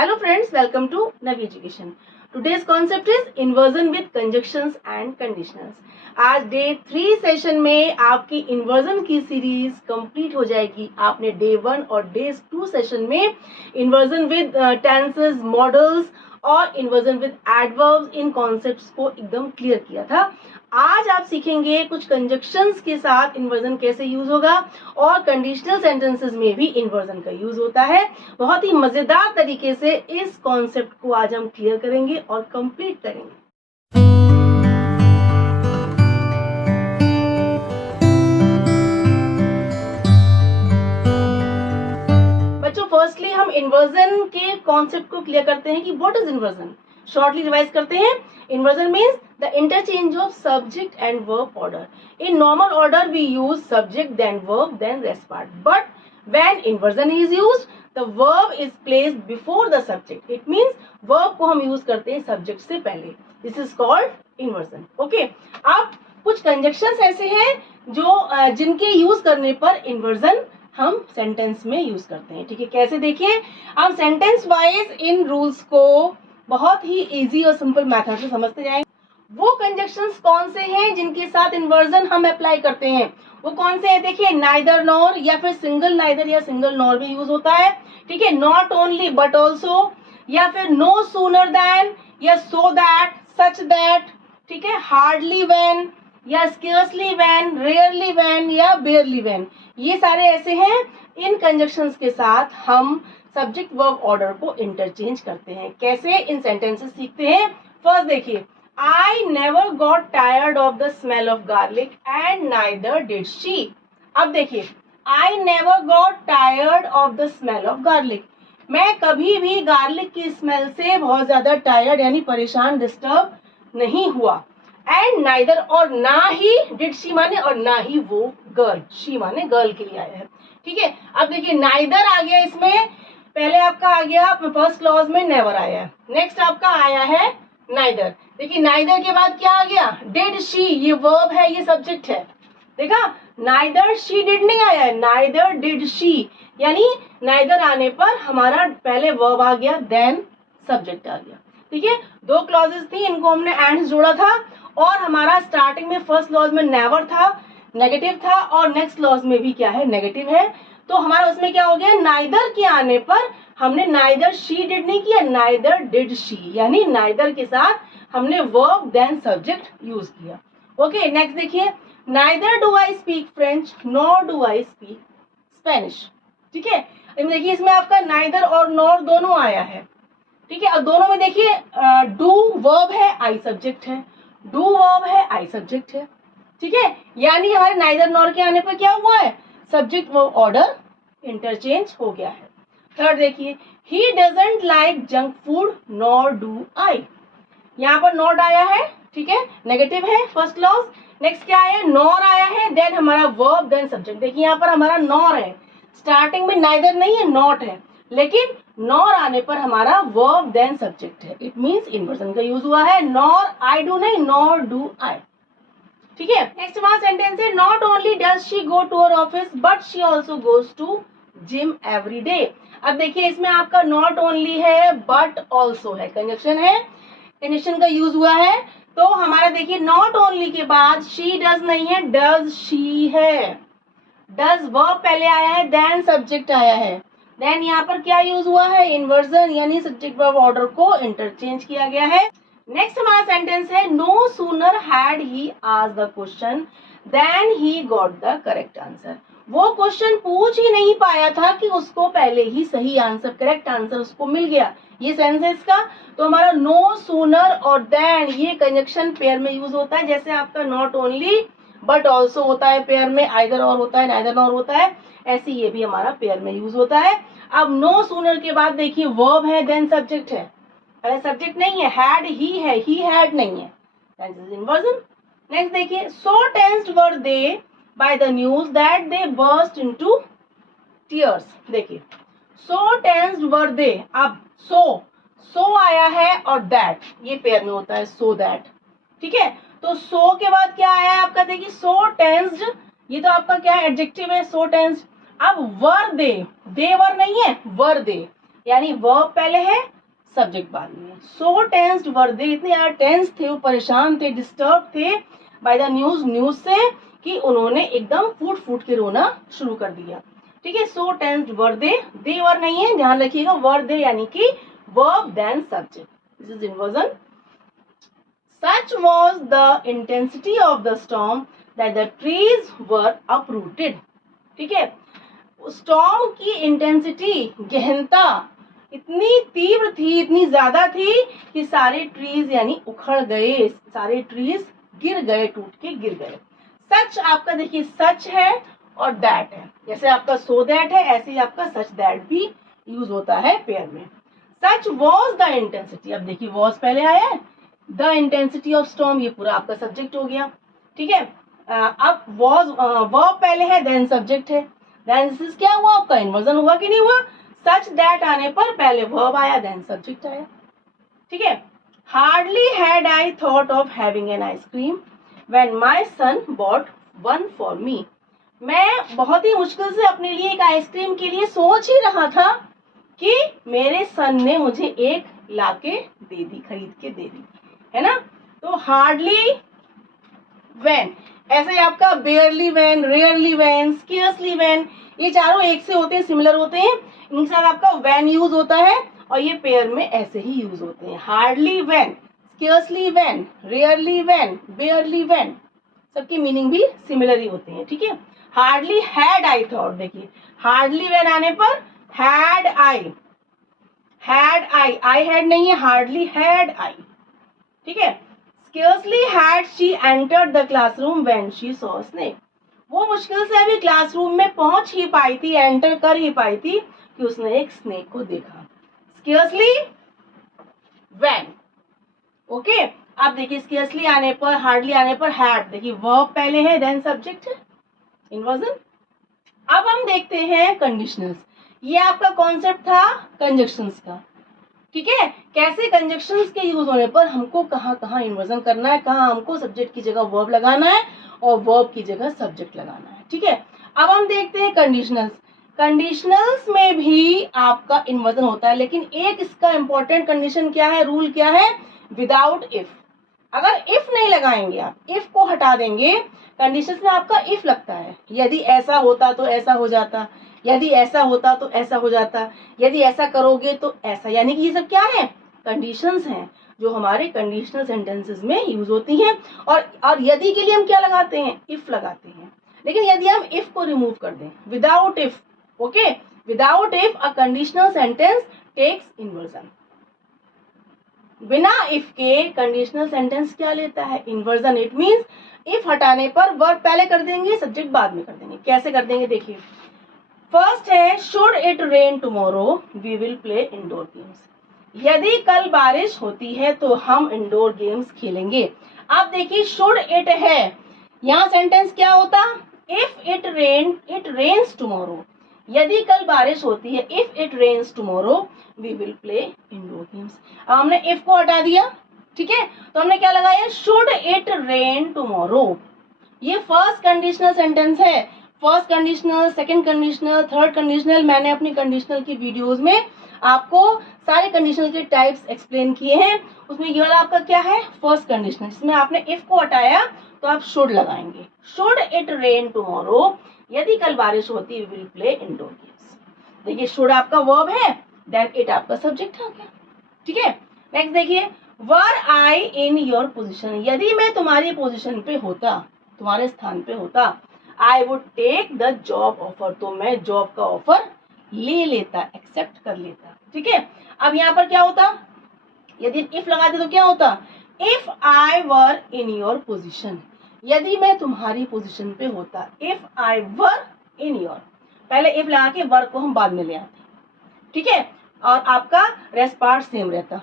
Hello friends, welcome to Navi Education. Today's concept is inversion with conjunctions and conditionals. आज day 3 session में आपकी inversion की series complete हो जाएगी. आपने डे 1 और डे 2 सेशन में इन्वर्जन विद टेंसेस, मॉडल्स और inversion with adverbs in concepts को एकदम क्लियर किया था. आज आप सीखेंगे कुछ कंजक्शंस के साथ इन्वर्जन कैसे यूज होगा और कंडीशनल सेंटेंसेस में भी इन्वर्जन का यूज होता है. बहुत ही मजेदार तरीके से इस कॉन्सेप्ट को आज हम क्लियर करेंगे और कंप्लीट करेंगे. बच्चों, फर्स्टली हम इन्वर्जन के कॉन्सेप्ट को क्लियर करते हैं कि what is inversion. Shortly revise करते हैं. Inversion means the interchange of subject and verb order. In normal order, we use subject, then verb, then rest part. But when inversion is used, the verb is placed before the subject. It means verb को हम use करते हैं subject से पहले. This is called inversion. Okay. अब कुछ conjunctions ऐसे हैं जो जिनके use करने पर inversion हम सेंटेंस में यूज करते हैं. ठीक है, कैसे देखिए. हम सेंटेंस वाइज इन रूल्स को बहुत ही इजी और सिंपल मेथड से समझते जाएंगे. वो कंजक्शंस कौन से हैं जिनके साथ इन्वर्जन हम अप्लाई करते हैं. वो कौन से हैं देखिए. नाइदर नॉर या फिर सिंगल नाइदर या सिंगल नॉर भी यूज होता है. ठीक है, नॉट ओनली बट ऑल्सो, या फिर नो सूनर देन या सो दैट, सच दैट. ठीक है, हार्डली व्हेन या स्केर्सली व्हेन, रेयरली व्हेन या बेयरली व्हेन. ये सारे ऐसे हैं. इन कंजक्शंस के साथ हम सब्जेक्ट वर्ब ऑर्डर को इंटरचेंज करते हैं. कैसे, इन सेंटेंसेस सीखते हैं. फर्स्ट देखिए, I never got tired of the smell of garlic and neither did she. अब देखिए, I never got tired of the smell of garlic. मैं कभी भी गार्लिक की स्मेल से बहुत ज्यादा टायर्ड यानी परेशान, डिस्टर्ब नहीं हुआ. एंड नाइदर, और ना ही, डिड शी माने और ना ही वो गर्ल, शी माने गर्ल के लिए आया है. ठीक है, अब देखिए नाइदर आ गया इसमें. पहले आपका आ गया फर्स्ट क्लॉज में नेवर आया है. नेक्स्ट आपका आया है नाइदर. देखिए नाइदर के बाद क्या आ गया. डिड शी, ये वर्ब है, ये सब्जेक्ट है. देखा, नाइदर शी डिड नहीं आया है, नाइदर डिड शी. यानी नाइदर आने पर हमारा पहले वर्ब आ गया, देन सब्जेक्ट आ गया. ठीक है, दो क्लॉजेस थी, इनको हमने एंड जोड़ा था. और हमारा स्टार्टिंग में फर्स्ट क्लॉज में नेवर था, नेगेटिव था, और नेक्स्ट क्लॉज में भी क्या है, नेगेटिव है. तो हमारा उसमें क्या हो गया, नाइदर के आने पर हमने नाइदर शी डिड नहीं किया, नाइदर डिड शी. यानी नाइदर के साथ हमने वर्ब देन सब्जेक्ट यूज किया. ओके, नेक्स्ट देखिए, neither do I speak French nor do I speak Spanish. ठीक है, देखिए इसमें आपका नाइदर और नॉर दोनों आया है. ठीक है, और दोनों में देखिए डू वर्ब है, आई सब्जेक्ट है. डू वर्ब है, आई सब्जेक्ट है. ठीक है, यानी हमारे नाइदर नॉर के आने पर क्या हुआ है, सब्जेक्ट वर्ब ऑर्डर इंटरचेंज हो गया है. थर्ड देखिए, he doesn't like junk food nor do आई. यहाँ पर नॉट आया है. ठीक है, नेगेटिव है फर्स्ट क्लॉज. नेक्स्ट क्या आया, नॉर आया है, देन हमारा वर्ब देन सब्जेक्ट. देखिए यहाँ पर हमारा नॉर है, स्टार्टिंग में नाइदर नहीं है, नॉट है, लेकिन नॉर आने पर हमारा वर्ब देन सब्जेक्ट है. इट मींस इन्वर्जन का यूज हुआ है. नॉर आई डू नहीं, नॉर डू आई. ठीक है, नेक्स्ट हमारा सेंटेंस है, not only does she go to her office but she also goes to gym every day. अब देखिए इसमें आपका नॉट ओनली है, बट ऑल्सो है, कंजक्शन है, कंजक्शन का यूज हुआ है. तो हमारा देखिए नॉट ओनली के बाद शी डज नहीं है, डज शी है. डज वर्ब पहले आया है, देन सब्जेक्ट आया है. देन यहाँ पर क्या यूज हुआ है, इन्वर्जन, यानी सब्जेक्ट वर्ब ऑर्डर को इंटरचेंज किया गया है. नेक्स्ट हमारा सेंटेंस है, no sooner had he asked the question then he got the correct answer. वो क्वेश्चन पूछ ही नहीं पाया था कि उसको पहले ही सही आंसर, करेक्ट आंसर उसको मिल गया. ये सेंटेंस का. तो हमारा नो सूनर और देन ये कंजक्शन पेयर में यूज होता है. जैसे आपका नॉट ओनली बट ऑल्सो होता है पेयर में, आइदर और होता है, नाइदर नॉर होता है, ऐसे ये भी हमारा पेयर में यूज होता है. अब नो सूनर के बाद देखिए वर्ब है, देन सब्जेक्ट है. अरे सब्जेक्ट नहीं है, हैड ही है, ही हैड नहीं है, इन्वर्जन. नेक्स्ट देखिए, so tensed were they by the news that they burst into tears. देखिए सो टेंस्ड वर दे. अब सो आया है और दैट ये पेयर में होता है, सो दैट. ठीक है, तो सो के बाद क्या आया है आपका, देखिए सो टेंस्ड, ये तो आपका क्या है, एडजेक्टिव है, सो टेंस्ड. अब वर दे वर नहीं है, वर दे. यानी वर्ब पहले है, सब्जेक्ट बाद में। सो टेंस्ड वर दे, इतने यार टेंस थे, वो परेशान थे, डिस्टर्ब थे बाय द न्यूज से, कि उन्होंने एकदम फूट फूट के रोना शुरू कर दिया। ठीक है, सो टेंस्ड वर दे वर नहीं है, ध्यान रखिएगा, वर दे यानी कि verb then subject, this is inversion. Such was the intensity of the storm that the trees were uprooted. ठीक है, स्टॉर्म की इंटेंसिटी, गहनता इतनी तीव्र थी, इतनी ज्यादा थी कि सारे ट्रीज यानी उखड़ गए, सारे ट्रीज गिर गए, टूट के गिर गए। सच आपका देखिए सच है और दैट है, जैसे आपका सो दैट है ऐसे ही आपका सच दैट भी यूज होता है पेयर में। सच वॉज द इंटेंसिटी, अब देखिए वॉज पहले आया है, द इंटेंसिटी ऑफ स्टॉर्म ये पूरा आपका सब्जेक्ट हो गया। ठीक है, अब वॉज वर्ब पहले है देन सब्जेक्ट है, देन दिस क्या हुआ आपका इन्वर्जन हुआ कि नहीं हुआ। सच दैट आने पर पहले वर्ब आया देन सब्जेक्ट आया। ठीक है, hardly had I thought of having an ice cream when my son bought one for me, मैं बहुत ही मुश्किल से अपने लिए एक आइसक्रीम के लिए सोच ही रहा था कि मेरे सन ने मुझे एक लाके दे दी, खरीद के दे दी, है ना। तो हार्डली व्हेन, ऐसे आपका बेयरली when, rarely when, scarcely when, ये चारों एक से होते हैं, सिमिलर होते हैं, इनके साथ आपका व्हेन यूज होता है और ये पेयर में ऐसे ही यूज होते हैं। Hardly when, scarcely when, rarely when, बेयरली when, सबकी मीनिंग भी सिमिलर ही होते हैं। ठीक है, हार्डली हैड आई थॉट, देखिए हार्डली व्हेन आने पर हैड आई, आई हैड नहीं है, हार्डली हैड आई। ठीक है, scarcely had she entered the classroom when she saw a snake, वो मुश्किल से अभी क्लासरूम में पहुंच ही पाई थी, एंटर कर ही पाई थी कि उसने एक स्नेक को देखा। scarcely when, okay. अब देखिए scarcely आने पर, हार्डली आने पर had, देखिए वर्ब पहले है देन सब्जेक्ट है, इन्वर्जन। अब हम देखते हैं कंडीशनल्स, ये आपका कॉन्सेप्ट था कंजक्शंस का। ठीक है, कैसे कंजक्शंस के यूज होने पर हमको कहाँ कहाँ इन्वर्जन करना है, कहाँ हमको सब्जेक्ट की जगह वर्ब लगाना है और वर्ब की जगह सब्जेक्ट लगाना है। ठीक है, अब हम देखते हैं कंडीशनल्स। कंडीशनल्स में भी आपका इन्वर्जन होता है, लेकिन एक इसका इंपॉर्टेंट कंडीशन क्या है, रूल क्या है, विदाउट इफ। अगर इफ नहीं लगाएंगे, आप इफ को हटा देंगे, कंडीशंस में आपका इफ लगता है, यदि ऐसा होता तो ऐसा हो जाता, यदि ऐसा होता तो ऐसा हो जाता, यदि ऐसा करोगे तो ऐसा, यानी कि ये सब क्या है, कंडीशंस हैं जो हमारे कंडीशनल सेंटेंसेस में यूज होती हैं। और यदि के लिए हम क्या लगाते हैं, इफ लगाते हैं। लेकिन यदि हम इफ को रिमूव कर दें, without if, okay, without if a conditional sentence takes inversion. बिना इफ के कंडीशनल सेंटेंस क्या लेता है, इन्वर्जन। इट मींस इफ हटाने पर वर्ब पहले कर देंगे, सब्जेक्ट बाद में कर देंगे। कैसे कर देंगे देखिए, फर्स्ट है should it rain tomorrow we will play indoor games, यदि कल बारिश होती है तो हम इंडोर गेम्स खेलेंगे। अब देखिए शुड इट है, यहाँ सेंटेंस क्या होता, इफ इट रेन्स टुमारो, यदि कल बारिश होती है, if it rains tomorrow we will play indoor games. अब हमने इफ को हटा दिया, ठीक है, तो हमने क्या लगाया, शुड इट रेन टुमारो। ये फर्स्ट कंडीशनल सेंटेंस है, first conditional, second conditional, third conditional, मैंने अपनी कंडीशनल की वीडियोस में आपको सारे कंडीशनल के टाइप्स एक्सप्लेन किए हैं। उसमें ये वाला आपका क्या है, फर्स्ट कंडीशनल, जिसमें आपने इफ को हटाया तो आप शुड लगाएंगे, शुड इट रेन टुमारो, यदि कल बारिश होती we will play indoor games. देखिए शुड आपका वर्ब है, देन इट आपका सब्जेक्ट आ गया। ठीक है, नेक्स्ट देखिए, वर आई इन योर पोजिशन, यदि मैं तुम्हारी पोजिशन पे होता, तुम्हारे स्थान पे होता, I would take the job offer, तो मैं जॉब का ऑफर ले लेता, एक्सेप्ट कर लेता। ठीक है, अब यहाँ पर क्या होता, यदि इफ लगाते तो क्या होता, if I were in your position, यदि मैं तुम्हारी पोजिशन पे होता, if I were in your, पहले इफ लगा के वर्ब को हम बाद में ले आते। ठीक है, और आपका रेस्ट पार्ट सेम रहता।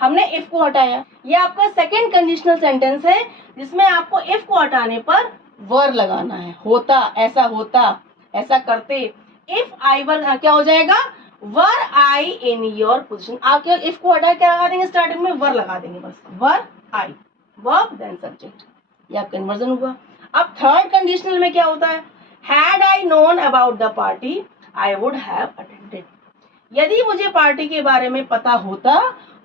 हमने इफ को हटाया, ये आपका सेकंड कंडीशनल सेंटेंस है जिसमें आपको इफ को हटाने पर वर लगाना है, होता, ऐसा करते। इफ आई वर क्या हो जाएगा, वर आई इन योर पोजिशन। आप क्या इफ को हटा क्या लगा देंगे, स्टार्टिंग में वर लगा देंगे, बस वर आई, वर्ब देन सब्जेक्ट, ये आपका कन्वर्जन हुआ। अब थर्ड कंडीशनल में क्या होता है, had I known about the party I would have attended, यदि मुझे पार्टी के बारे में पता होता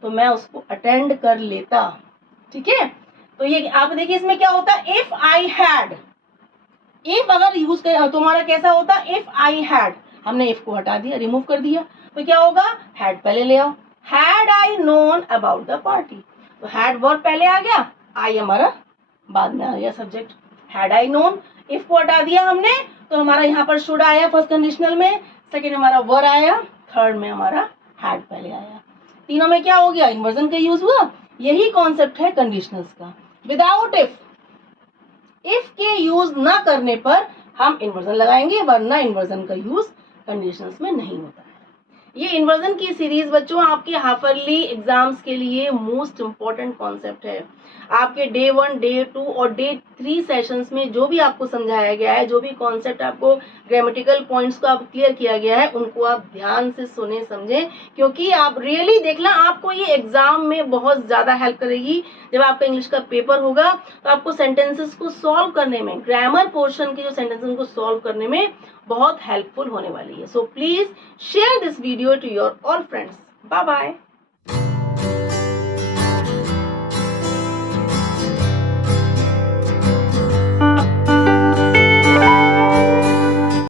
तो मैं उसको अटेंड कर लेता। ठीक है, तो ये आप देखिए इसमें क्या होता है, इफ आई हैड, इफ अगर यूज कर तुम्हारा कैसा होता, इफ आई हैड, हमने इफ को हटा दिया, रिमूव कर दिया, तो क्या होगा, हैड पहले ले आओ, had I known about the party, तो हैड वर्ब पहले आ गया, आई हमारा बाद में आ गया subject, had I known, if को हटा दिया हमने तो हमारा यहाँ पर शुड आया फर्स्ट कंडीशनल में, सेकेंड हमारा वर आया, थर्ड में हमारा हैड पहले आया, तीनों में क्या हो गया, इन्वर्जन का यूज हुआ। यही कॉन्सेप्ट है कंडीशनल्स का। विदाउट इफ के यूज ना करने पर हम इन्वर्जन लगाएंगे, वरना इन्वर्जन का यूज कंडीशनल्स में नहीं होता है। ये इन्वर्जन की सीरीज बच्चों आपके हाफ ईयरली एग्जाम्स के लिए मोस्ट इंपॉर्टेंट कॉन्सेप्ट है। आपके डे 1, डे 2 और डे 3 सेशंस में जो भी आपको समझाया गया है, जो भी कॉन्सेप्ट आपको ग्रामेटिकल पॉइंट्स को आप क्लियर किया गया है, उनको आप ध्यान से सुने समझें, क्योंकि आप रियली देखना आपको ये एग्जाम में बहुत ज्यादा हेल्प करेगी। जब आपका इंग्लिश का पेपर होगा तो आपको सेंटेंसेस को सॉल्व करने में, ग्रामर पोर्शन के जो सेंटेंसेस को सॉल्व करने में बहुत हेल्पफुल होने वाली है। So please share this video to your all friends. Bye bye.